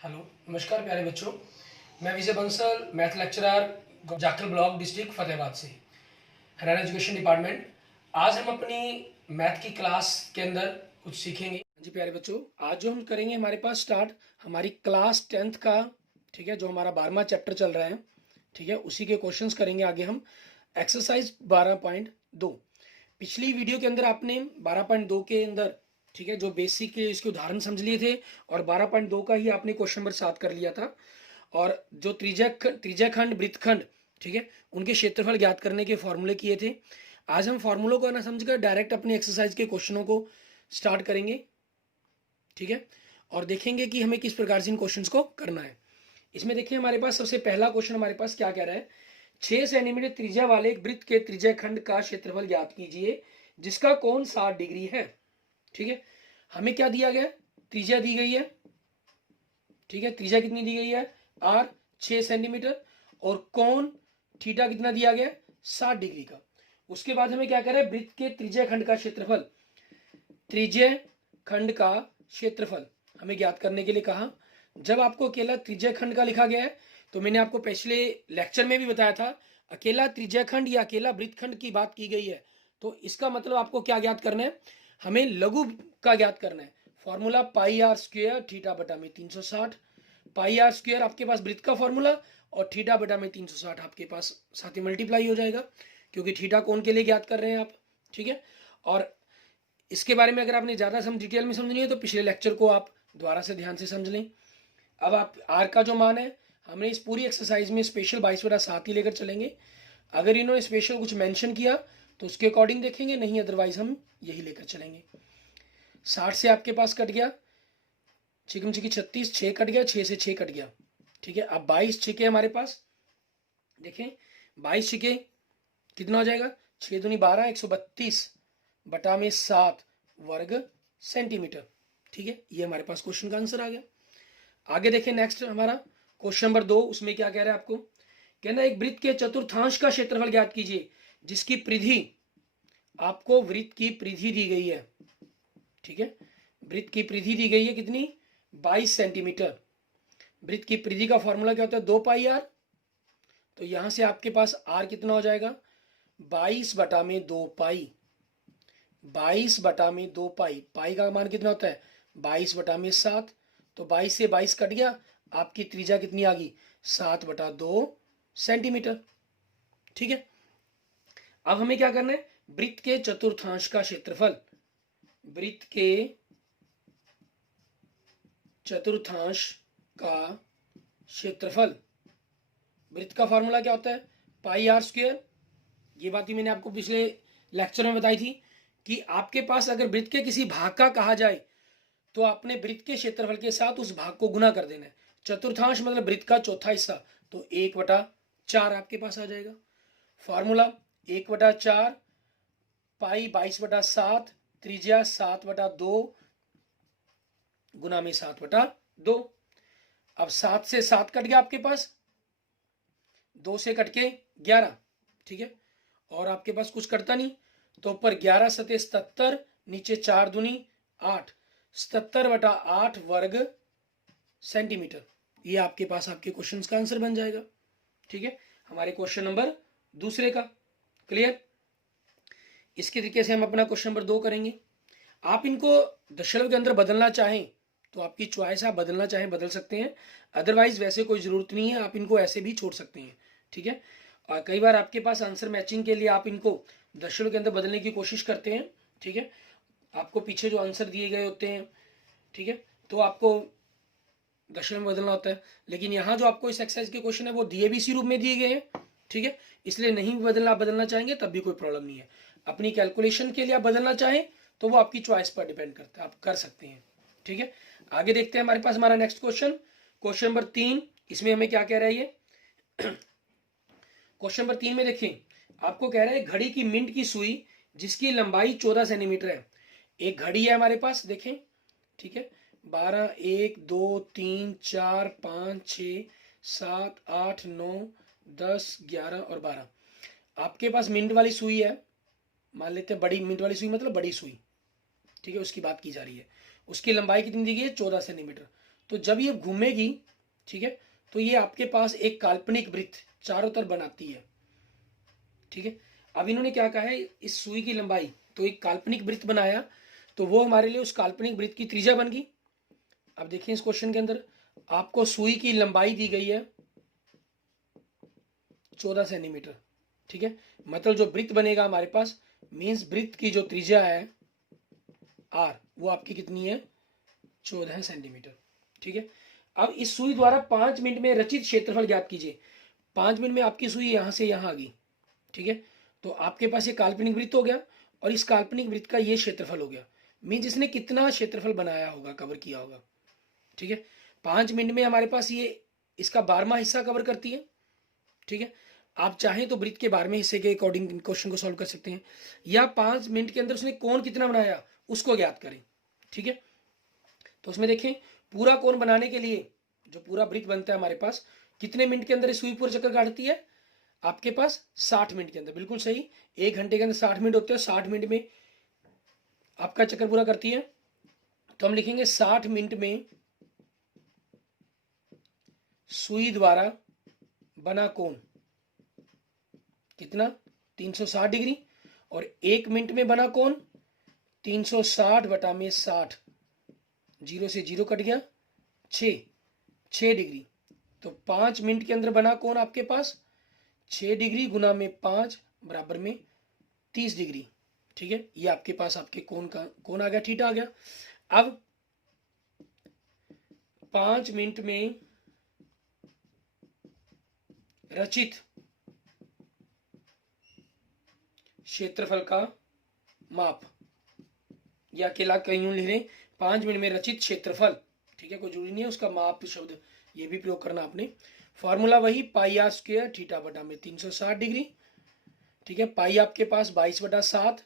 Hello, नमस्कार प्यारे बच्चों। मैं Vijay Bansal, math lecturer, Jakhal block, district Fatehabad से, हरियाणा एजुकेशन डिपार्टमेंट। आज हम अपनी मैथ की क्लास के अंदर कुछ सीखेंगे। जी प्यारे बच्चों, आज जो हम करेंगे हमारे पास स्टार्ट हमारी क्लास 10th का, ठीक है, जो हमारा 12वां चैप्टर चल रहा है, ठीक है, उसी के क्वेश्चंस करेंगे आगे हम। एक्सरसाइज 12.2। पिछली वीडियो के अंदर आपने 12.2 के अंदर, ठीक है, जो बेसिक इसके उदाहरण समझ लिए थे, और 12.2 का ही आपने क्वेश्चन नंबर 7 कर लिया था। और जो त्रिज्याखंड वृत्तखंड, ठीक है, उनके क्षेत्रफल ज्ञात करने के फॉर्मूले किए थे। आज हम फॉर्मूलों को ना समझकर डायरेक्ट अपनी एक्सरसाइज के क्वेश्चनों को स्टार्ट करेंगे, ठीक है, और देखेंगे कि हमें किस प्रकार से इन क्वेश्चंस को करना है। इसमें देखिए हमारे पास सबसे पहला क्वेश्चन हमारे पास क्या कह रहा है। 6 सेंटीमीटर त्रिज्या वाले एक वृत्त के त्रिज्याखंड का क्षेत्रफल ज्ञात कीजिए जिसका कोण 60 डिग्री है। ठीक है, हमें क्या दिया गया, त्रिज्या दी गई है, ठीक है, त्रिज्या कितनी दी गई है, आर 6 सेंटीमीटर, और कोण थीटा कितना दिया गया, 60 डिग्री का। उसके बाद हमें क्या कह रहा है, वृत्त के त्रिज्याखंड का क्षेत्रफल, त्रिज्याखंड का क्षेत्रफल हमें ज्ञात करने के लिए कहा। जब आपको अकेला त्रिज्याखंड का लिखा गया है, तो मैंने आपको पिछले लेक्चर में भी बताया था, अकेला त्रिज्याखंड या अकेला वृत्तखंड की बात की गई है, तो इसका मतलब आपको क्या ज्ञात करना है, हमें लघु का ज्ञात करना है। Formula pi r square theta बटा में 360। पाई आर स्क्वायर आपके पास वृत्त का फॉर्मूला, और थीटा बटा में 360 आपके पास साथ ही मल्टीप्लाई हो जाएगा, क्योंकि थीटा कोण के लिए ज्ञात कर रहे हैं आप। ठीक है, और इसके बारे में अगर आपने ज़्यादा डिटेल में समझनी है तो पिछले लेक्चर को आप दोबारा से ध्यान से समझ लें। अब आप आर का जो मान है, हमने इस पूरी एक्सरसाइज में स्पेशल 22/7 ही लेकर चलेंगे। अगर इन्होंने स्पेशल कुछ मेंशन किया तो उसके अकॉर्डिंग देखेंगे, नहीं अदरवाइज हम यही लेकर चलेंगे। 60 से आपके पास कट गया, चिकम चिकी 36, 6 कट गया, 6 से 6 कट गया। ठीक है, अब 22 छिके हमारे पास, देखें 22 छिके कितना हो जाएगा, 6 दूनी 12, 132 बटा में 7 वर्ग सेंटीमीटर। ठीक है, ये हमारे पास क्वेश्चन का आंसर आ गया। आगे देखें नेक्स्ट हमारा क्वेश्चन नंबर 2, उसमें क्या कह रहा है आपको, कहना एक वृत्त के चतुर्थांश का क्षेत्रफल ज्ञात कीजिए जिसकी परिधि, आपको वृत्त की परिधि दी गई है, ठीक है, वृत्त की परिधि दी गई है कितनी, 22 सेंटीमीटर। वृत्त की परिधि का फॉर्मूला क्या होता है, 2 पाई आर। तो यहां से आपके पास आर कितना हो जाएगा, 22 बटा में 2 पाई, 22 बटा में 2 पाई, पाई का मान कितना होता है, 22 बटा में 7। तो 22 से 22 कट गया, आपकी त्रिज्या कितनी आ गई, 7/2 सेंटीमीटर। ठीक है, अब हमें क्या करना है, वृत्त के चतुर्थांश का क्षेत्रफल, वृत्त के चतुर्थांश का क्षेत्रफल, वृत्त का फॉर्मूला क्या होता है, पाई आर स्क्वायर। ये बात ही मैंने आपको पिछले लेक्चर में बताई थी कि आपके पास अगर वृत्त के किसी भाग का कहा जाए तो आपने वृत्त के क्षेत्रफल के साथ उस भाग को गुना कर देना है। चतुर्थांश मतलब वृत्त का चौथा हिस्सा, तो 1/4 आपके पास आ जाएगा। फॉर्मूला 1/4 पाई 22/7, त्रिज्या 7/2 गुना में 7/2। अब 7 से 7 कट गया आपके पास, 2 से कट के 11। ठीक है, और आपके पास कुछ कटता नहीं, तो ऊपर 11 सते 77, नीचे 4 दूनी 8, 77/8 वर्ग सेंटीमीटर। ये आपके पास आपके क्वेश्चन का आंसर बन जाएगा। ठीक है, हमारे क्वेश्चन नंबर दूसरे का क्लियर। इसके तरीके से हम अपना क्वेश्चन नंबर 2 करेंगे। आप इनको दशमलव के अंदर बदलना चाहें तो आपकी चॉइस, आप बदलना चाहें बदल सकते हैं, अदरवाइज वैसे कोई जरूरत नहीं है, आप इनको ऐसे भी छोड़ सकते हैं। ठीक है, और कई बार आपके पास आंसर मैचिंग के लिए आप इनको दशमलव के अंदर बदलने की कोशिश करते हैं। ठीक है, आपको पीछे जो आंसर दिए गए होते हैं, ठीक है, तो आपको दशमलव में बदलना होता है, लेकिन यहाँ जो आपको इस एक्सरसाइज के क्वेश्चन है वो दिए भी इसी रूप में दिए गए हैं। ठीक है, इसलिए नहीं बदलना, आप बदलना चाहेंगे तब भी कोई प्रॉब्लम नहीं है। अपनी कैलकुलेशन के लिए आप बदलना चाहें तो वो आपकी चॉइस पर डिपेंड करता है, आप कर सकते हैं। ठीक है, आगे देखते हैं हमारे पास हमारा नेक्स्ट क्वेश्चन, क्वेश्चन नंबर 3। इसमें हमें क्या कह रहा है ये क्वेश्चन नंबर 3 में देखिए, आपको कह रहा है घड़ी की मिनट की सुई जिसकी लंबाई 14 सेंटीमीटर है। एक घड़ी है हमारे पास, देखें, ठीक है, 12, 1, 2, 3, 4, 5, 6, 7, 8, 9, 10, 11 और 12। आपके पास मिनट वाली सुई है, मान लेते हैं बड़ी मिनट वाली सुई मतलब बड़ी सुई, ठीक है, उसकी बात की जा रही है। उसकी लंबाई कितनी दी गई है, 14 सेंटीमीटर। तो जब ये घूमेगी, ठीक है, तो ये आपके पास एक काल्पनिक वृत्त चारों तरफ बनाती है, ठीक है। अब इन्होंने क्या कहा है, इस सुई की लंबाई, तो एक काल्पनिक वृत्त बनाया, तो वो हमारे लिए उस काल्पनिक वृत्त की त्रिज्या बन गई। अब देखिए इस क्वेश्चन के अंदर आपको सुई की लंबाई दी गई है 14 सेंटीमीटर, ठीक है। मतलब जो वृत्त बनेगा हमारे पास, मीन्स वृत्त की जो त्रिज्या है आर, वो आपकी कितनी है, 14 सेंटीमीटर, ठीक है। अब इस सुई द्वारा 5 मिनट में रचित क्षेत्रफल ज्ञात कीजिए। 5 मिनट में आपकी सुई यहां से यहां आ गई, ठीक है। तो आपके पास ये काल्पनिक वृत्त हो गया और इस काल्पनिक वृत्त का ये क्षेत्रफल हो गया, मीन्स इसने कितना क्षेत्रफल बनाया होगा, कवर किया होगा, ठीक है। 5 मिनट में हमारे पास ये इसका 12वां हिस्सा कवर करती है, ठीक है। आप चाहें तो वृत्त के 12वें हिस्से के अकॉर्डिंग क्वेश्चन को सॉल्व कर सकते हैं, या 5 मिनट के अंदर उसने कोण कितना बनाया उसको ज्ञात करें, ठीक है। तो उसमें देखें पूरा कोण बनाने के लिए जो पूरा वृत्त बनता है हमारे पास, कितने मिनट के अंदर सुई पूरा चक्कर काटती है, आपके पास 60 मिनट के अंदर, बिल्कुल सही। 1 घंटे के अंदर 60 मिनट होते हैं, 60 मिनट में आपका चक्कर पूरा करती है। तो हम लिखेंगे 60 मिनट में सुई द्वारा बना कोण कितना, 360 डिग्री, और 1 मिनट में बना कोण 360 बटा में 60, 0 से 0 कट गया, 6 डिग्री। तो 5 मिनट के अंदर बना कोण आपके पास 6 डिग्री गुना में 5 बराबर में 30 डिग्री, ठीक है। ये आपके पास आपके कोण का कोण आ गया, थीटा आ गया। अब 5 मिनट में रचित क्षेत्रफल का माप, या अकेला कहीं लिख रहे 5 मिनट में रचित क्षेत्रफल, ठीक है, कोई जरूरी नहीं है उसका माप शब्द ये भी प्रयोग करना आपने। फॉर्मूला वही पाई आर स्क्वायर थीटा बटा में 360 डिग्री, ठीक है। पाई आपके पास 22/7,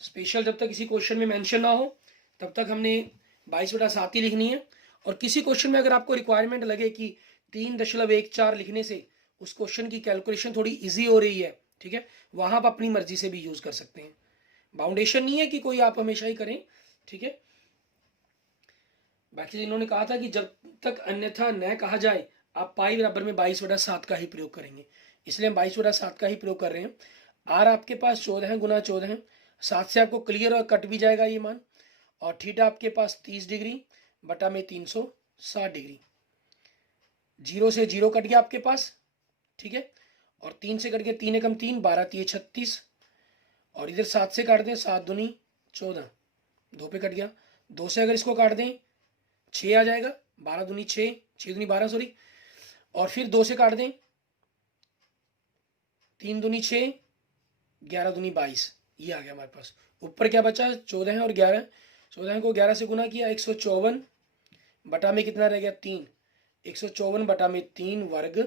स्पेशल जब तक किसी क्वेश्चन में मेंशन ना हो तब तक हमने 22/7 ही लिखनी है। और किसी क्वेश्चन में अगर आपको रिक्वायरमेंट लगे कि 3.14 लिखने से उस क्वेश्चन की कैलकुलेशन थोड़ी इजी हो रही है, ठीक है, वहां आप अपनी मर्जी से भी यूज कर सकते हैं। बाउंडेशन नहीं है कि कोई आप हमेशा ही करें, ठीक है। बाकी इन्होंने कहा था कि जब तक अन्यथा न कहा जाए आप पाई बराबर में 22/7 का ही प्रयोग करेंगे, इसलिए हम 22/7 का ही प्रयोग कर रहे हैं। आर आपके पास 14 गुना 14, 7 से आपको क्लियर और कट भी जाएगा ये मान, और थीटा आपके पास 30 डिग्री बटा में 360 डिग्री, 0 से 0 कट गया आपके पास, ठीक है। और 3 से कट गया, 3 एकम 3, 12 3 36, और इधर 7 से काट दें, 7 दूनी 14, 2 पे कट गया। 2 से अगर इसको काट दें 6 आ जाएगा, 12 दूनी 6, 6 दूनी 12 सॉरी, और फिर 2 से काट दें 3 दूनी 6, 11 दूनी 22, ये आ गया हमारे पास। ऊपर क्या बचा, 14 है और 11, 14 को 11 से गुना किया 154 बटा में कितना रह गया 3, 154 बटा में 3 वर्ग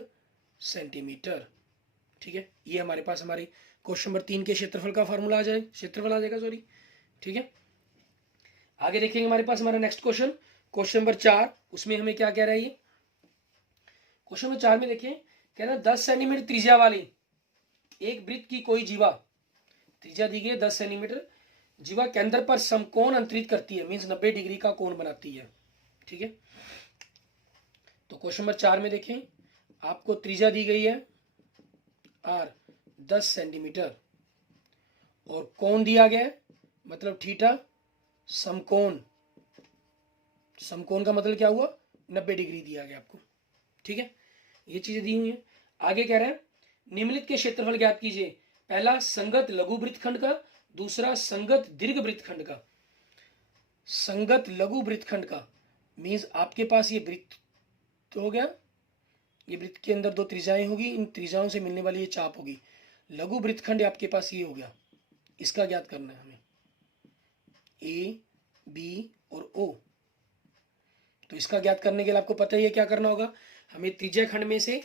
सेंटीमीटर, ठीक है। ये हमारे पास हमारे क्वेश्चन नंबर 3 के क्षेत्रफल का फॉर्मूला आ जाएगा सॉरी, ठीक है। आगे देखेंगे हमारे पास हमारा नेक्स्ट क्वेश्चन नंबर 4, उसमें हमें क्या कह रहा है ये क्वेश्चन नंबर 4 में देखिए, कह रहा है 10 सेंटीमीटर त्रिज्या वाली एक वृत्त की कोई जीवा, त्रिज्या दी गई है 10 सेंटीमीटर, जीवा केंद्र पर समकोण अंतरित करती है, मीन्स 90 डिग्री का कोण बनाती है, ठीक है। तो क्वेश्चन नंबर 4 में देखें आपको त्रिज्या दी गई है आर 10 सेंटीमीटर और कोण दिया गया है, मतलब थीटा, समकोण, समकोण का मतलब क्या हुआ 90 डिग्री दिया गया आपको, ठीक है। ये चीजें दी हुई हैं। आगे कह रहा है निम्नलिखित के क्षेत्रफल ज्ञात कीजिए। पहला संगत लघु वृत्तखंड का, दूसरा संगत दीर्घ वृत्तखंड का। संगत लघु वृत्तखंड का मीन्स आपके पास ये वृत्त तो हो गया, ये वृत्त के अंदर 2 त्रिज्याएं होगी, इन त्रिज्याओं से मिलने वाली ये चाप होगी। लघु वृत्तखंड आपके पास ये हो गया, इसका ज्ञात करना है हमें, ए बी और ओ। तो इसका ज्ञात करने के लिए आपको पता ही है क्या करना होगा, हमें त्रिज्या खंड में से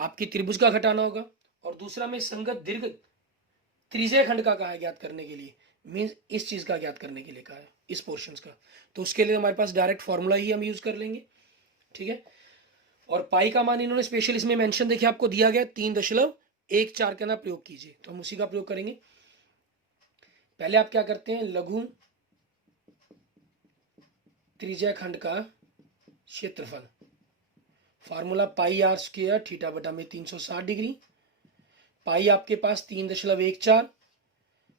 आपकी त्रिभुज का घटाना होगा, और दूसरा में संगत दीर्घ त्रिज्या खंड का कहा है ज्ञात करने के लिए, मीन्स इस चीज का ज्ञात करने के लिए कहा है, इस पोर्शन का। तो उसके लिए हमारे पास डायरेक्ट फॉर्मूला ही हम यूज कर लेंगे, ठीक है। और पाई का मान इन्होंने स्पेशल इसमें मेंशन देखिए आपको दिया गया 3.14 के अंदर प्रयोग कीजिए, तो हम उसी का प्रयोग करेंगे। पहले आप क्या करते हैं, लघु त्रिज्या खंड का क्षेत्रफल। Formula pi r square theta बटा में 360 डिग्री। पाई आपके पास 3.14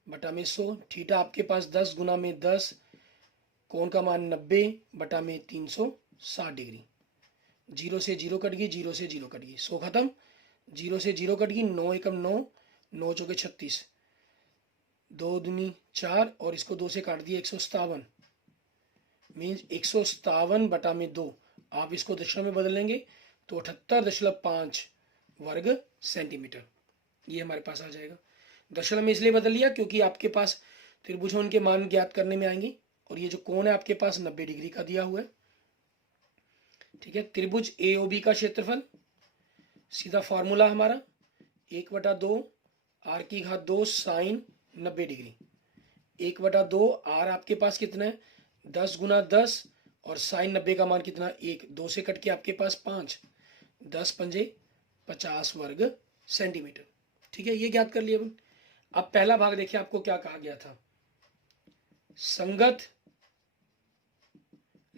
बटा में 100। थीटा आपके पास 10 गुना में 10, कोण का मान 90 बटा में 360 डिग्री। 0 से 0 कट गई, 0 से 0 कट गई, 100 खत्म। 0 से 0 कट गई, 9 एकम 9, 9 चौके 36, 2 दूनी 4 और इसको 2 से काट दिया 157, मीन्स 157 बटा में 2। आप इसको दशमलव में बदल लेंगे तो 78.5 वर्ग सेंटीमीटर ये हमारे पास आ जाएगा। दशमलव में इसलिए बदल लिया क्योंकि आपके पास त्रिभुजों के मान ज्ञात करने में आएंगे और ये जो कोण है आपके पास 90 डिग्री का दिया हुआ है। ठीक है, त्रिभुज AOB का क्षेत्रफल सीधा फॉर्मूला हमारा 1/2 r की घात 2 साइन 90 डिग्री। 1/2 r आपके पास कितना है 10 गुना 10 और साइन 90 का मान कितना 1, 2 से कट के आपके पास 5, 10 पंजे 50 वर्ग सेंटीमीटर। ठीक है, ये ज्ञात कर लिया। अब पहला भाग देखिए आपको क्या कहा गया था, संगत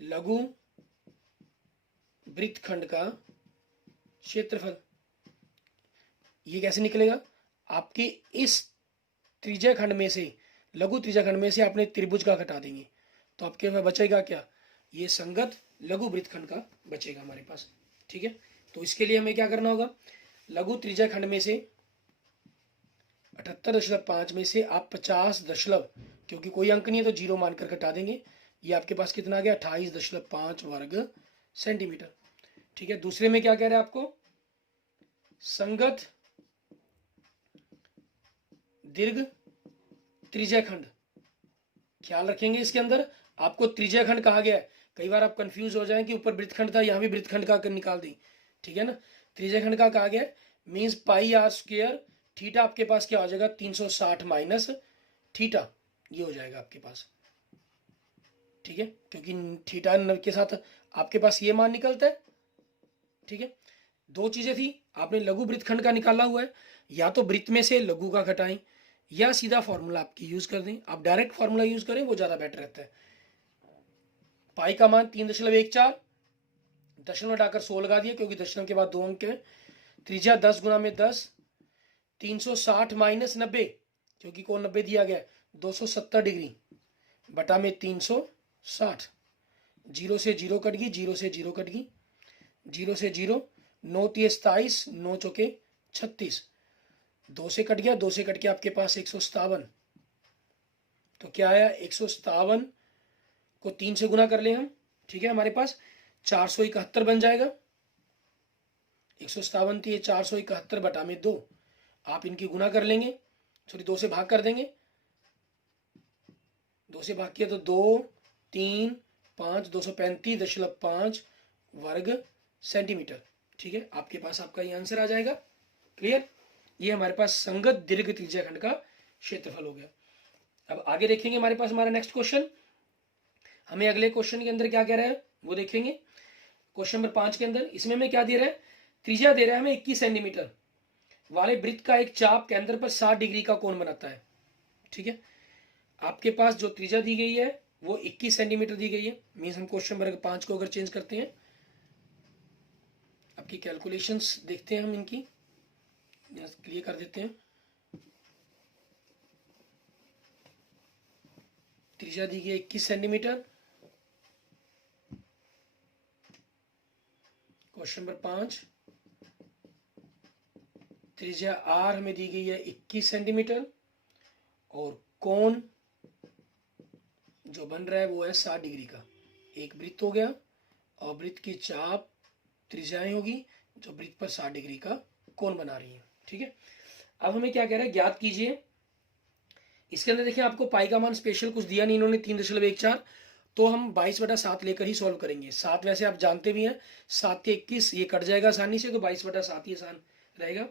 लघु वृत्तखंड का क्षेत्रफल। ये कैसे निकलेगा, आपके इस त्रिज्या खंड में से, लघु त्रिज्या खंड में से आपने त्रिभुज का घटा देंगे तो आपके पास बचेगा क्या, ये संगत लघु वृत्तखंड का बचेगा हमारे पास। ठीक है, तो इसके लिए हमें क्या करना होगा, लघु त्रिज्या खंड में से 78.5 में से आप 50 क्योंकि कोई अंक नहीं है तो 0 मानकर घटा देंगे। ये आपके पास कितना आ गया 28.5 वर्ग सेंटीमीटर। ठीक है, दूसरे में क्या कह रहे हैं आपको, संगत दीर्घ त्रिज्याखंड। ख्याल रखेंगे इसके अंदर आपको त्रिज्याखंड कहा गया है, कई बार आप कंफ्यूज हो जाएं कि ऊपर वृत्तखंड था यहाँ भी वृत्तखंड का निकाल दें। ठीक है ना, त्रिज्याखंड का कहा गया है, means pi r square theta आपके पास क्या हो जाएगा 360 माइनस थीटा, ये हो जाएगा आपके पास। ठीक है, क्योंकि थीटा के साथ आपके पास ये मान निकलता है। ठीक है, दो चीजें थी, आपने लघु वृत्तखंड का निकाला हुआ है, या तो वृत्त में से लघु का घटाएं या सीधा फॉर्मूला आपकी यूज कर दें। आप डायरेक्ट फॉर्मूला यूज करें वो ज्यादा बेटर रहता है। पाई का मान 3.14, दशमलव हटाकर 100 लगा दिया क्योंकि दशमलव के बाद 2 अंक है। त्रिज्या 10 गुना में 10, 360 माइनस 90 क्योंकि कोण 90 दिया गया 270 डिग्री बटा में 360। 0 से 0 कट गई, 0 से 0 कट गई, 0 से 0, 9 × 27, 9 चौके 36, 2 से कट गया, 2 से कट के आपके पास 157। तो क्या आया 157 को 3 से गुना कर ले हम। ठीक है, हमारे पास 471 बन जाएगा। 157 थी, 471 बटा में 2, आप इनकी गुना कर लेंगे, सॉरी 2 से भाग कर देंगे। 2 से भाग किया तो 2, 3, 5, 235.5 वर्ग सेंटीमीटर। ठीक है, आपके पास आपका ये आंसर आ जाएगा। क्लियर, ये हमारे पास संगत दीर्घ त्रिज्याखंड का क्षेत्रफल हो गया। अब आगे देखेंगे हमारे पास हमारा नेक्स्ट क्वेश्चन, हमें अगले क्वेश्चन के अंदर क्या कह रहा है वो देखेंगे। क्वेश्चन नंबर 5 के अंदर इसमें हमें क्या दे रहा है, त्रिज्या दे रहा है हमें 21 सेंटीमीटर वाले वृत्त का एक चाप केंद्र पर 60 डिग्री का कोण बनाता है। ठीक है, आपके पास जो त्रिज्या दी गई है वो 21 सेंटीमीटर दी गई है। मीन्स हम क्वेश्चन नंबर 5 को अगर चेंज करते हैं, आपकी कैलकुलेशंस देखते हैं हम इनकी, क्लियर कर देते हैं। त्रिज्या दी गई 21 सेंटीमीटर। क्वेश्चन नंबर 5, त्रिज्या आर हमें दी गई है 21 सेंटीमीटर और कोण जो बन रहा है वो है 60 डिग्री का। एक वृत्त हो गया और वृत्त की चाप त्रिज्याएं होगी जो वृत्त पर 60 डिग्री का कोण बना रही है। ठीक है, अब हमें क्या कह रहा है, ज्ञात कीजिए। इसके अंदर देखिए आपको पाई का मान स्पेशल कुछ दिया नहीं इन्होंने 3.14, तो हम 22/7 लेकर ही सॉल्व करेंगे। 7 वैसे आप जानते भी हैं, 7 के 21 ये कट जाएगा आसानी से, तो 22/7 ही आसान रहेगा।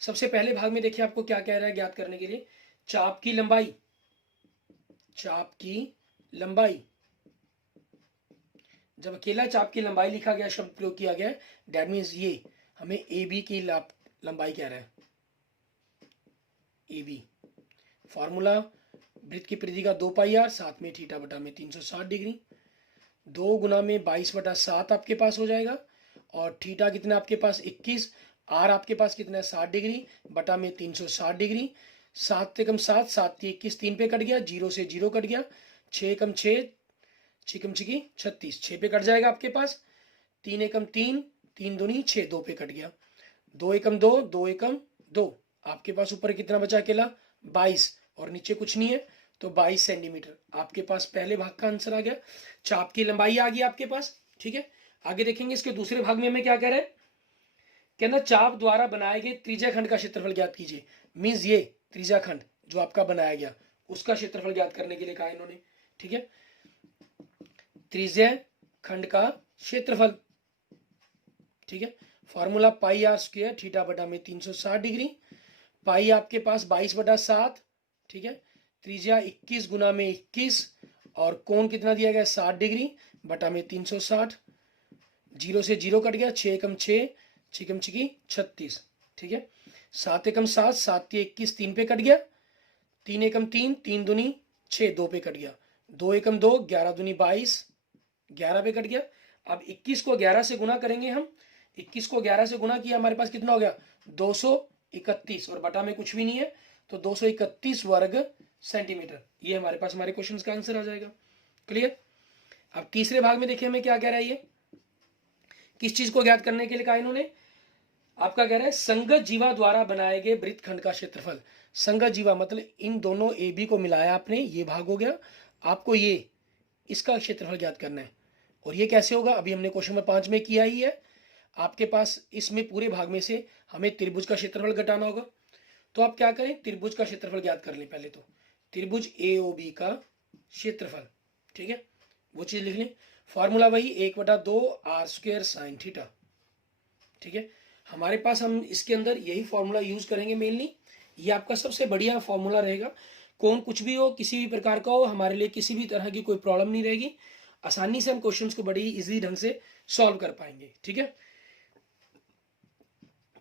सबसे पहले भाग में देखिए आपको क्या कह रहा है ज्ञात करने के लिए, चाप की लंबाई, चाप की लंबाई। जब अकेला चाप की लंबाई लिखा गया, शब्द प्रयोग किया गया, दैट मीन्स ये हमें ए बी की लंबाई कह रहा है, ए बी। फॉर्मूला वृत्त की परिधि का 2 पाई आर, साथ में थीटा बटा में 360 डिग्री। 2 गुना में 22/7 आपके पास हो जाएगा, और थीटा कितना आपके पास 21, आर आपके पास कितना है 60 डिग्री बटा में 360 डिग्री। 7 से कम 7, 7 की 21, 3 पे कट गया, 0 से 0 कट गया, 6 कम 6, 6 कम 6 36, 6 पे कट जाएगा आपके पास, 3 एकम 3, 3 दूनी 6, 2 पे कट गया, 2 एकम 2, 2 एकम 2, आपके पास ऊपर कितना बचा अकेला 22, और नीचे कुछ नहीं है, तो 22 सेंटीमीटर आपके पास पहले भाग का आंसर आ गया। चाप की लंबाई आ गई आपके पास। ठीक है, आगे देखेंगे इसके दूसरे भाग में हमें क्या कह रहे हैं, कहना चाप द्वारा बनाए गए त्रिज्या खंड का क्षेत्रफल ज्ञात कीजिए। मीन्स ये त्रिज्या खंड जो आपका बनाया गया उसका क्षेत्रफल ज्ञात करने के लिए कहा इन्होंने। ठीक है, त्रिज्या खंड का क्षेत्रफल। ठीक है, formula pi r square theta बटा में 360 डिग्री, पाई आपके पास 22/7। ठीक है, त्रिज्या 21 गुना में 21, और कोण कितना दिया गया 60 डिग्री बटा में 360, 0 से 0 कट गया, 6 एकम 6, 6 एकम 6 36। ठीक है, 7 एकम 7, 7 की 21, 3 पे कट गया, 3 एकम 3, 3 दूनी 6, 2 पे कट गया, 2 एकम 2, 11 दूनी 22, 11 पे कट गया। अब 21 को 11 से गुना करेंगे हम, 21 को 11 से गुना किया, हमारे पास कितना हो गया 231, और बटा में कुछ भी नहीं है, तो 231 वर्ग सेंटीमीटर। ये हमारे पास हमारे क्वेश्चन का आंसर आ जाएगा। क्लियर। अब तीसरे भाग में देखिए हमें क्या कह रहा है, ये किस चीज को ज्ञात करने के लिए कहा इन्होंने, आपका कह रहा है संगत जीवा द्वारा बनाए गए वृत्तखंड का क्षेत्रफल। संगत जीवा मतलब इन दोनों ए बी को मिलाया आपने, ये भाग हो गया, आपको ये इसका क्षेत्रफल ज्ञात करना है। और ये कैसे होगा, अभी हमने क्वेश्चन नंबर 5 में किया ही है। आपके पास इसमें पूरे भाग में से हमें त्रिभुज का क्षेत्रफल घटाना होगा, तो आप क्या करें, त्रिभुज का क्षेत्रफल ज्ञात कर लें। पहले तो त्रिभुज ए ओ बी का क्षेत्रफल। ठीक है, वो चीज लिख लें, फॉर्मूला वही 1/2 आर स्क्वायर साइन थीटा। ठीक है, हमारे पास हम इसके अंदर यही फॉर्मूला यूज करेंगे मेनली, ये आपका सबसे बढ़िया फॉर्मूला रहेगा। कौन कुछ भी हो, किसी भी प्रकार का हो, हमारे लिए किसी भी तरह की कोई प्रॉब्लम नहीं रहेगी, आसानी से हम क्वेश्चंस को बड़ी इजी ढंग से सॉल्व कर पाएंगे। ठीक है,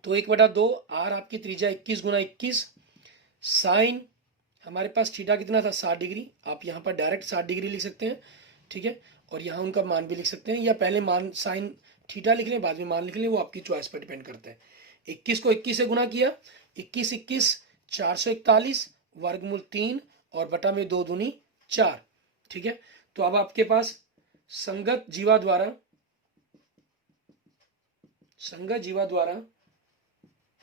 तो 1/2 आर आपकी त्रिज्या 21 गुना 21, साइन हमारे पास थीटा कितना था 60 डिग्री, आप यहाँ पर डायरेक्ट 60 डिग्री लिख सकते हैं। ठीक है, और यहाँ उनका मान भी लिख सकते हैं, या पहले मान साइन थीटा लिख लें बाद में मान लिख लें, वो आपकी चॉइस पर डिपेंड करता है। 21 को 21 से गुना किया, 21 21 441 वर्गमूल 3, और बटा में 2 दूनी 4। ठीक है, तो अब आपके पास संगत जीवा द्वारा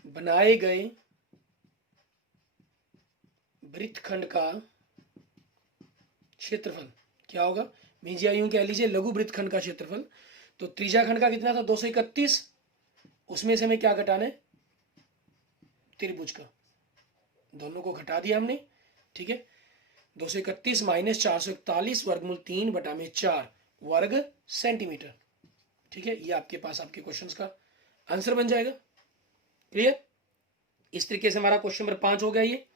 बनाए गए वृत्तखंड का क्षेत्रफल क्या होगा, मीन्स या यूं कह लीजिए लघु वृत्तखंड का क्षेत्रफल। तो त्रिज्या खंड का कितना था 231, उसमें से हमें क्या घटाना है, त्रिभुज का, दोनों को घटा दिया हमने। ठीक है, 231 माइनस 441 वर्गमूल 3 बटा में 4 वर्ग सेंटीमीटर। ठीक है, ये आपके पास आपके क्वेश्चंस का आंसर बन जाएगा। क्लियर। इस तरीके से हमारा क्वेश्चन नंबर 5 हो गया ये।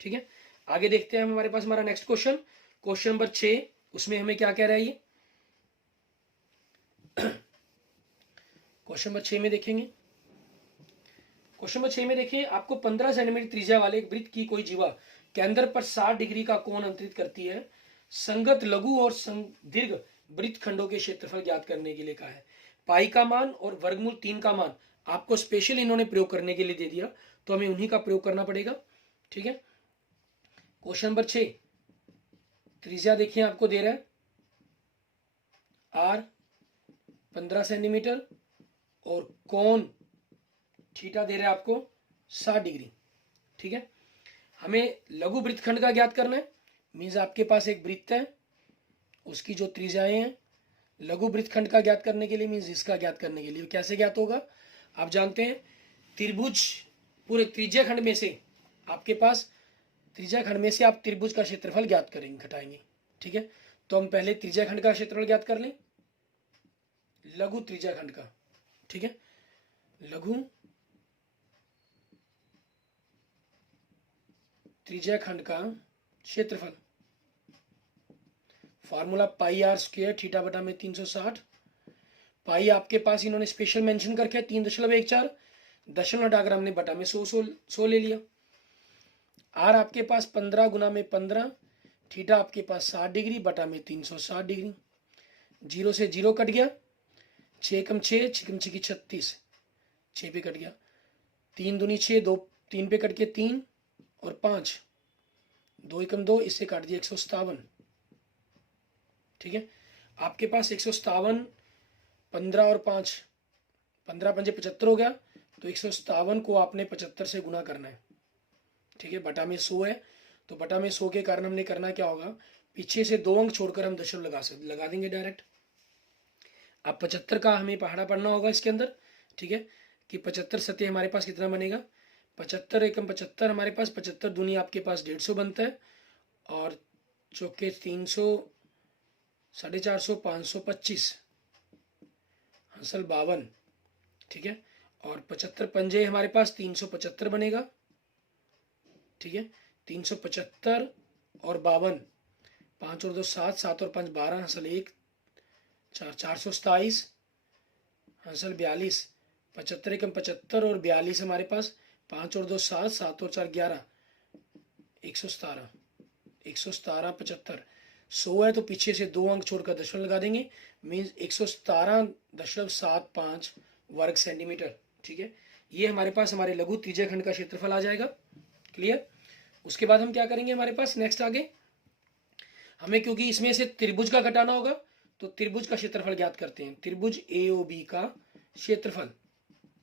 ठीक है, आगे देखते हैं हमारे पास हमारा नेक्स्ट क्वेश्चन, क्वेश्चन नंबर 6, उसमें हमें क्या कह रहा है ये, क्वेश्चन नंबर 6 में देखेंगे, क्वेश्चन नंबर 6 में देखिए, आपको 15 सेंटीमीटर त्रिज्या वाले एक वृत्त की कोई जीवा केंद्र पर 60 डिग्री का कोण अंतरित करती है, संगत लघु और दीर्घ वृत्तखंडों के क्षेत्रफल ज्ञात करने के लिए कहा है। पाई का मान और वर्गमूल 3 का मान आपको स्पेशल इन्होंने प्रयोग करने के लिए दे दिया, तो हमें उन्हीं का प्रयोग करना पड़ेगा। ठीक है, क्वेश्चन नंबर 6, त्रिज्या देखिए आपको दे रहा है आर 15 सेंटीमीटर, और कोण थीटा दे रहा है आपको 60 डिग्री। ठीक है, हमें लघु वृत्तखंड का ज्ञात करना है, मीन्स आपके पास एक वृत्त है, उसकी जो त्रिज्याएं हैं, लघु वृत्तखंड का ज्ञात करने के लिए मीन्स इसका ज्ञात करने के लिए कैसे ज्ञात होगा, आप जानते हैं त्रिभुज, पूरे त्रिज्या खंड में से आपके पास त्रिज्या खंड में से आप त्रिभुज का क्षेत्रफल ज्ञात करेंगे, घटाएंगे। ठीक है, तो हम पहले त्रिज्या खंड का क्षेत्रफल ज्ञात कर लें, लघु त्रिज्या खंड का। ठीक है, लघु त्रिज्या खंड का क्षेत्रफल, formula pi r square theta बटा में 360, पाई आपके पास इन्होंने स्पेशल मेंशन करके 3.14, दशमलव हटाकर हमने बटा में 100 ले लिया। आर आपके पास 15 गुना में 15, थीटा आपके पास 60 डिग्री बटा में 360 डिग्री, जीरो से जीरो कट गया, 6 एकम 6, 6 एकम 6 की 36, 6 पे कट गया, 3 दूनी 6, 2 3 पे कट के 3 और 5, 2 एकम 2, इससे काट दिया 157। ठीक है, आपके पास 157, 15 और 5, 15 पंजे 75 हो गया, तो 157 को आपने 75 से गुना करना है। ठीक है, बटा में 100 है, तो बटा में 100 के कारण हमने करना क्या होगा, पीछे से 2 अंक छोड़कर हम दशमलव लगा देंगे डायरेक्ट। अब 75 का हमें पहाड़ा पढ़ना होगा इसके अंदर। ठीक है, कि 75 सतह हमारे पास कितना बनेगा, 75 एकम 75 हमारे पास, 75 दूनी आपके पास 150 बनता है, और चौके 300, 450, 525, हंसल 52। ठीक है, और 75 पंजे हमारे पास 375 बनेगा। ठीक है, 375 और 52, 5 और 2 7, 7 और 5 12, हंसल 1, 427, हंसल 42, 75 एकम 75 और 42 हमारे पास, 5 और 2 7, 7 और 4 11, 117, 117 75, 100 है तो पीछे से 2 अंक छोड़कर दशमलव लगा देंगे, मीन्स 117.75 वर्ग सेंटीमीटर। ठीक है, ये हमारे पास हमारे लघु त्रिज्या खंड का क्षेत्रफल आ जाएगा। क्लियर। उसके बाद हम क्या करेंगे, हमारे पास नेक्स्ट आगे हमें, क्योंकि इसमें से त्रिभुज का घटाना होगा, तो त्रिभुज का क्षेत्रफल ज्ञात करते हैं, त्रिभुज AOB का क्षेत्रफल।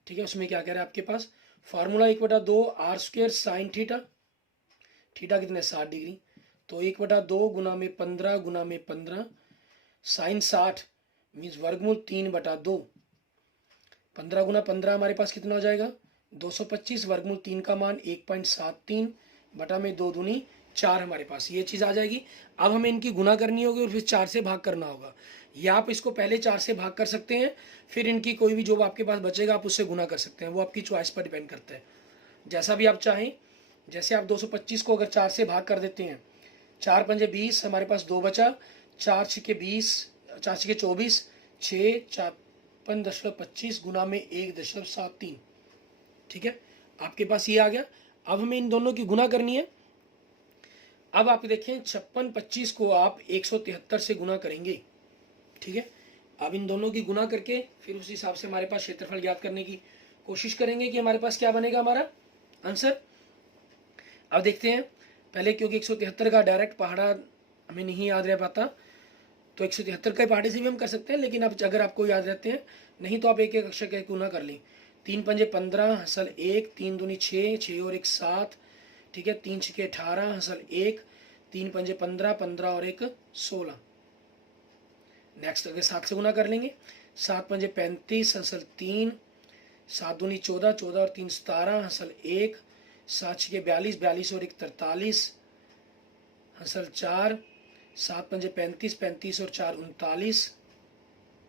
ठीक है, उसमें क्या कह रहा है आपके पास, formula 1/2 r square sine theta, theta कितने 60 डिग्री, तो 1/2 गुना में 15 गुना में 15, साइन 60 मीन्स वर्गमूल 3/2, 15 गुना 15 हमारे पास कितना हो जाएगा 225, वर्गमूल 3 का मान 1.73 बटा में 2 दूनी 4 हमारे पास ये चीज़ आ जाएगी। अब हमें इनकी गुना करनी होगी और फिर 4 से भाग करना होगा, या आप इसको पहले 4 से भाग कर सकते हैं, फिर इनकी कोई भी जो आपके पास बचेगा आप उससे गुना कर सकते हैं, वो आपकी चॉइस पर डिपेंड करता है, जैसा भी आप चाहें। जैसे आप 225 को अगर 4 से भाग कर देते हैं, 4 पंजे 20 हमारे पास 2 बचा, 4 छिके 20, 4 छिके 24, 6 56.25 गुना में 1.73। ठीक है, आपके पास ये आ गया। अब हमें इन दोनों की गुना करनी है। अब आप देखें 56.25 को आप 173 से गुना करेंगे। ठीक है, अब इन दोनों की गुना करके फिर उस हिसाब से हमारे पास क्षेत्रफल ज्ञात करने की कोशिश करेंगे कि हमारे पास क्या बनेगा हमारा आंसर। अब देखते हैं पहले, क्योंकि 173 का डायरेक्ट पहाड़ा हमें नहीं याद रह पाता, तो 173 के पहाड़े से भी हम कर सकते हैं, लेकिन अब अगर आपको याद रहते हैं, नहीं तो आप एक एक अक्षर के गुना कर लें। 3 पंजे 15 हसल 1, 3 दूनी 6, 6 और 1 7। ठीक है, 3 छिके 18 हसल 1, 3 पंजे 15, 15 और 1 16। नेक्स्ट अगर 7 से गुना कर लेंगे, 7 पंजे 35 हसल 3, 7 दूनी 14, 14 और 3 17 हसल 1, 7 छिके 42, 42 और 1 43 हसल 4, 7 पंजे 35, 35 और 4 39।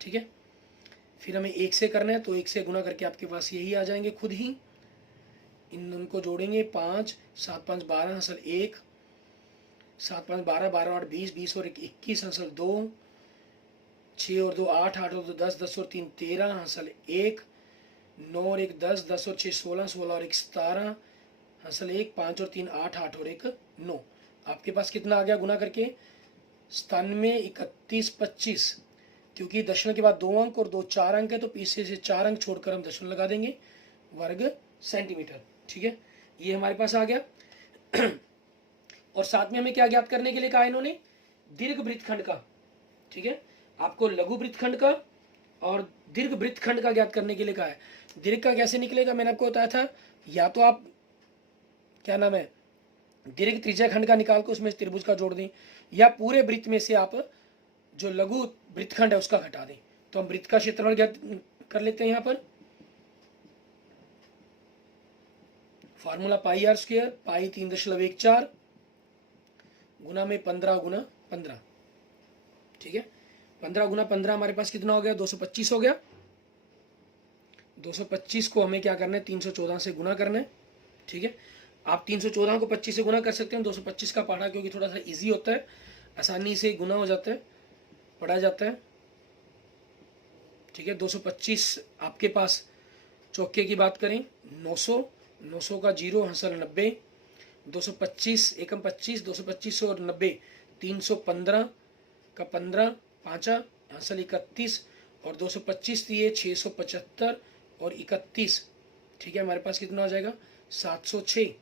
ठीक है, फिर हमें 1 से करना है, तो 1 से गुना करके आपके पास यही आ जाएंगे खुद ही। इन उनको जोड़ेंगे 5, 7 5 12 हसल 1, 7 5 12, 12 8 20, 20 और 1 21 हसल 2, 6 और 2 8, 8 और 2 10, 10 और 3 13 हसल 1, 9 और 1 10, 10 और 6 16, 16 और 1 17 हसल 1, 5 और 3 8, 8 और 1 9। आपके पास कितना आ गया गुना करके 97, 31, 25। क्योंकि दशमलव के बाद 2 अंक और 2 4 अंक है, तो पीछे से 4 अंक छोड़कर हम दशमलव लगा देंगे वर्ग सेंटीमीटर। ठीक है, ये हमारे पास आ गया। और साथ में हमें क्या ज्ञात करने के लिए कहा इन्होंने, दीर्घ वृत्तखंड का। ठीक है, आपको लघु वृत्तखंड का और दीर्घ वृत्तखंड का ज्ञात करने के लिए कहा है। दीर्घ का कैसे निकलेगा मैंने आपको बताया था, या तो आप क्या नाम है दीर्घ त्रिज्या खंड का निकाल कर उसमें त्रिभुज का जोड़ दें, या पूरे वृत्त में से आप जो लघु वृत्तखंड है उसका घटा दें। तो हम वृत्त का क्षेत्रफल ज्ञात कर लेते हैं। यहाँ पर फार्मूला पाई आर स्क्वायर, पाई 3.14 गुना में 15 गुना 15। ठीक है, 15 गुना 15 हमारे पास कितना हो गया 225 हो गया। 225 को हमें क्या करना है 314 से गुना करना है। ठीक है, आप 314 को 25 से गुना कर सकते हैं। 225 का पढ़ा क्योंकि थोड़ा सा इजी होता है, आसानी से गुना हो जाता है, पढ़ा जाता है। ठीक है, 225 आपके पास चौके की बात करें 900, 900 का 0 हंसल 90, 225 एकम 25, 225 और 90 315 का 15 5 आंसर 31 और 225 दिए 675 और 31, ठीक है। हमारे पास कितना हो जाएगा 706,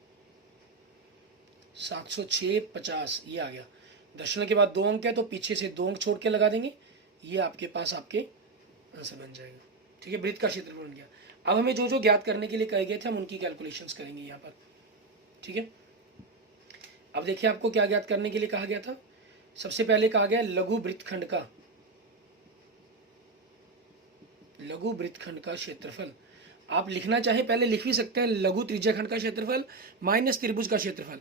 706 50, ये आ गया। दशमलव के बाद 2 अंक है तो पीछे से 2 अंक छोड़ के लगा देंगे, ये आपके पास आपके आंसर बन जाएगा, ठीक है। वृत्त का क्षेत्रफल बन गया। अब हमें जो जो ज्ञात करने के लिए कहे गए थे हम उनकी कैलकुलेशंस करेंगे यहाँ पर, ठीक है। अब देखिए आपको क्या ज्ञात करने के लिए कहा गया था। सबसे पहले कहा गया लघु वृत्तखंड का, लघु वृत्तखंड का क्षेत्रफल। आप लिखना चाहे पहले लिख भी सकते हैं लघु त्रिज्याखंड का क्षेत्रफल माइनस त्रिभुज का क्षेत्रफल,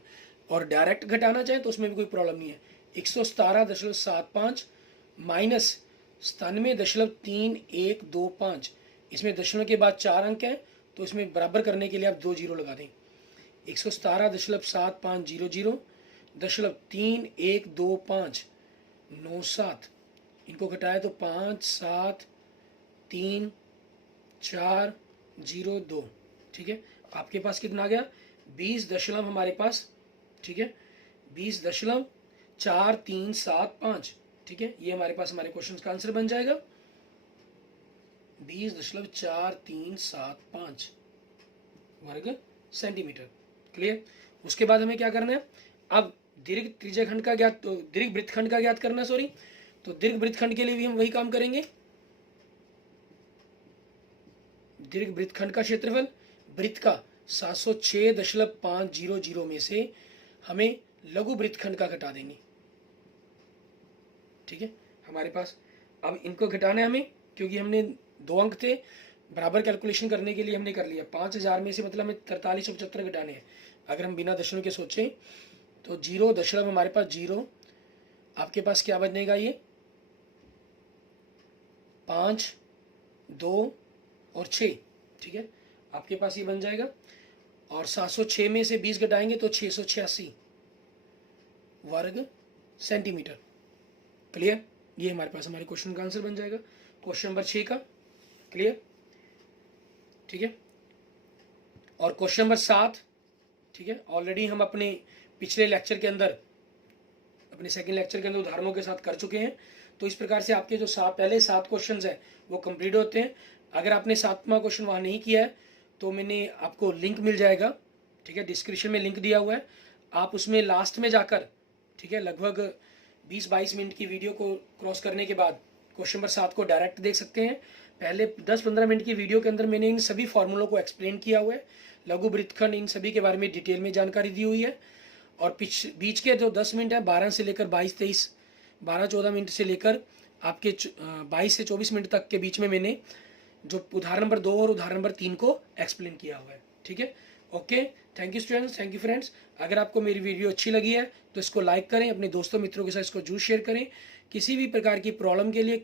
और डायरेक्ट घटाना चाहे तो उसमें भी कोई प्रॉब्लम नहीं है। 117.75 माइनस 97.3125, इसमें दशमलव के बाद 4 अंक हैं तो इसमें बराबर करने के लिए आप 2 जीरो लगा दें। 117.7500 .312597, इनको घटाया तो 573.402, ठीक है। आपके पास कितना आ गया 20 दशमलव हमारे पास, ठीक है, 20.4375, ठीक है। ये हमारे पास हमारे क्वेश्चन का आंसर बन जाएगा 20.4375 वर्ग सेंटीमीटर। क्लियर। उसके बाद हमें क्या करना है, अब दीर्घ त्रिज्याखंड का ज्ञात, दीर्घ वृत्तखंड का ज्ञात करना, सॉरी। तो दीर्घ वृत्तखंड के लिए भी हम वही काम करेंगे। दीर्घ वृत्तखंड का क्षेत्रफल वृत्त का 706.500 में से हमें लघु वृत्तखंड का घटा देंगे, ठीक है। हमारे पास अब इनको घटाना है हमें, क्योंकि हमने 2 अंक थे, बराबर कैलकुलेशन करने के लिए हमने कर लिया। 5000 में से मतलब हमें 4375 घटाने हैं। अगर हम बिना दशमलव के सोचें तो 0 दशमलव हमारे पास 0, आपके पास क्या बनेगा ये 5, 2 और 6, ठीक है। आपके पास ये बन जाएगा। और 706 में से 20 घटाएंगे तो 686 वर्ग सेंटीमीटर। क्लियर। ये हमारे पास हमारे क्वेश्चन का आंसर बन जाएगा, क्वेश्चन नंबर 6 का। क्लियर, ठीक है। और क्वेश्चन नंबर 7, ठीक है, ऑलरेडी हम अपने पिछले लेक्चर के अंदर, अपने सेकंड लेक्चर के अंदर उदाहरणों के साथ कर चुके हैं। तो इस प्रकार से आपके जो पहले 7 क्वेश्चंस हैं वो कंप्लीट होते हैं। अगर आपने 7वां क्वेश्चन वहाँ नहीं किया है तो मैंने आपको लिंक मिल जाएगा, ठीक है, डिस्क्रिप्शन में लिंक दिया हुआ है। आप उसमें लास्ट में जाकर, ठीक है, लगभग 20-22 मिनट की वीडियो को क्रॉस करने के बाद क्वेश्चन नंबर 7 को डायरेक्ट देख सकते हैं। पहले 10-15 मिनट की वीडियो के अंदर मैंने इन सभी फॉर्मूलों को एक्सप्लेन किया हुआ है, लघु वृत्तखंड, इन सभी के बारे में डिटेल में जानकारी दी हुई है। और बीच के जो 10 मिनट है 12 से लेकर 22-23, 12-14 मिनट से लेकर आपके 22 से 24 मिनट तक के बीच में मैंने जो उदाहरण नंबर 2 और उदाहरण नंबर 3 को एक्सप्लेन किया हुआ है, ठीक है। Okay, thank you students, thank you friends. अगर आपको मेरी वीडियो अच्छी लगी है तो इसको लाइक करें, अपने दोस्तों मित्रों के साथ इसको जरूर शेयर करें। किसी भी प्रकार की प्रॉब्लम के लिए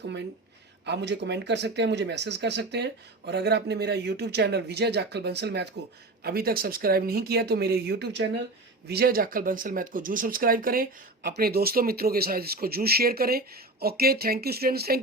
आप मुझे कमेंट कर सकते हैं, मुझे मैसेज कर सकते हैं। और अगर आपने मेरा यूट्यूब चैनल विजय जाखल बंसल मैथ को अभी तक सब्सक्राइब नहीं किया तो मेरे यूट्यूब चैनल विजय जाखल बंसल मैथ को जरूर सब्सक्राइब करें, अपने दोस्तों मित्रों के साथ इसको जरूर शेयर करें। Okay, thank you students, thank you.